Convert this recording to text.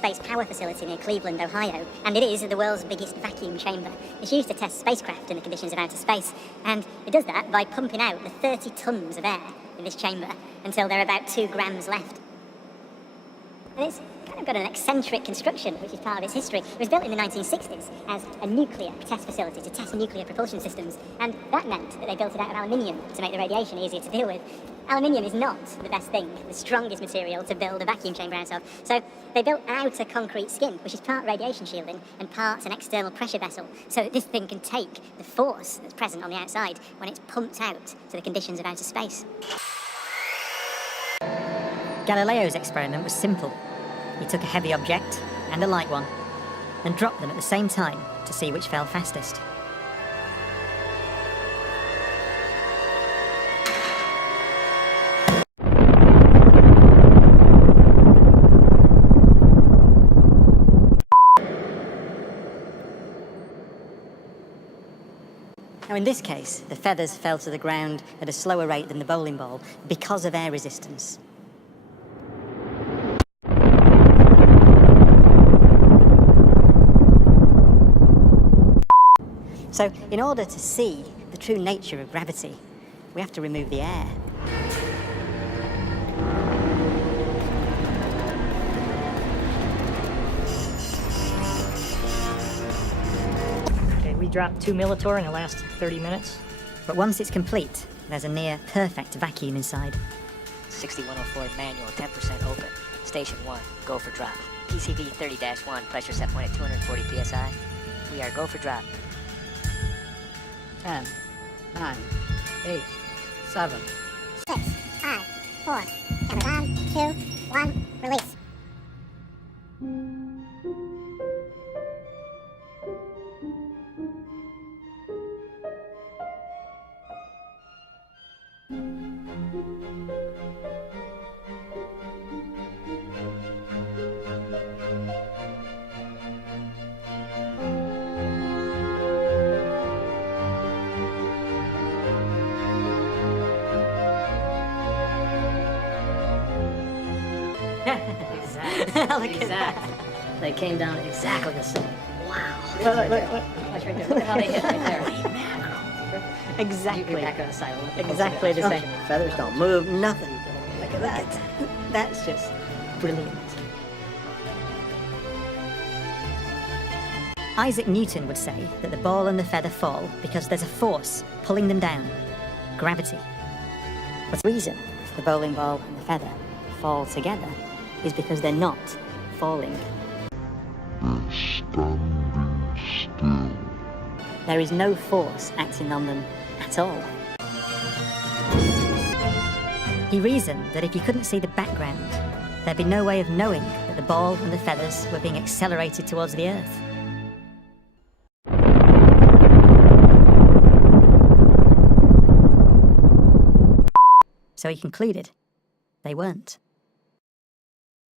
space power facility near Cleveland, Ohio, and it is the world's biggest vacuum chamber. It's used to test spacecraft in the conditions of outer space, and it does that by pumping out the 30 tons of air in this chamber until there are about 2 grams left. And it's kind of got an eccentric construction, which is part of its history. It was built in the 1960s as a nuclear test facility to test nuclear propulsion systems, and that meant that they built it out of aluminium to make the radiation easier to deal with. Aluminium is not the best thing, the strongest material to build a vacuum chamber out of, so they built an outer concrete skin, which is part radiation shielding and part an external pressure vessel, so that this thing can take the force that's present on the outside when it's pumped out to the conditions of outer space. Galileo's experiment was simple. He took a heavy object and a light one and dropped them at the same time to see which fell fastest. Now in this case, the feathers fell to the ground at a slower rate than the bowling ball because of air resistance. So, in order to see the true nature of gravity, we have to remove the air. Okay, we dropped 2 millitorr in the last 30 minutes. But once it's complete, there's a near perfect vacuum inside. 6104 manual, 10% open. Station 1, go for drop. PCV 30-1, pressure set point at 240 psi. We are go for drop. 10, 9, 8, 7, 6, 5, 4, cameras on, 2, 1, release. Look at that. They came down exactly the same. Wow. Look. Watch right there. Look how they hit right there. Exactly. Back on the side. Exactly the same. Feathers don't move, nothing. Look at that. That's just brilliant. Isaac Newton would say that the ball and the feather fall because there's a force pulling them down, gravity. But the reason the bowling ball and the feather fall together is because they're not falling. They're standing still. There is no force acting on them at all. He reasoned that if you couldn't see the background, there'd be no way of knowing that the ball and the feathers were being accelerated towards the Earth. So he concluded they weren't.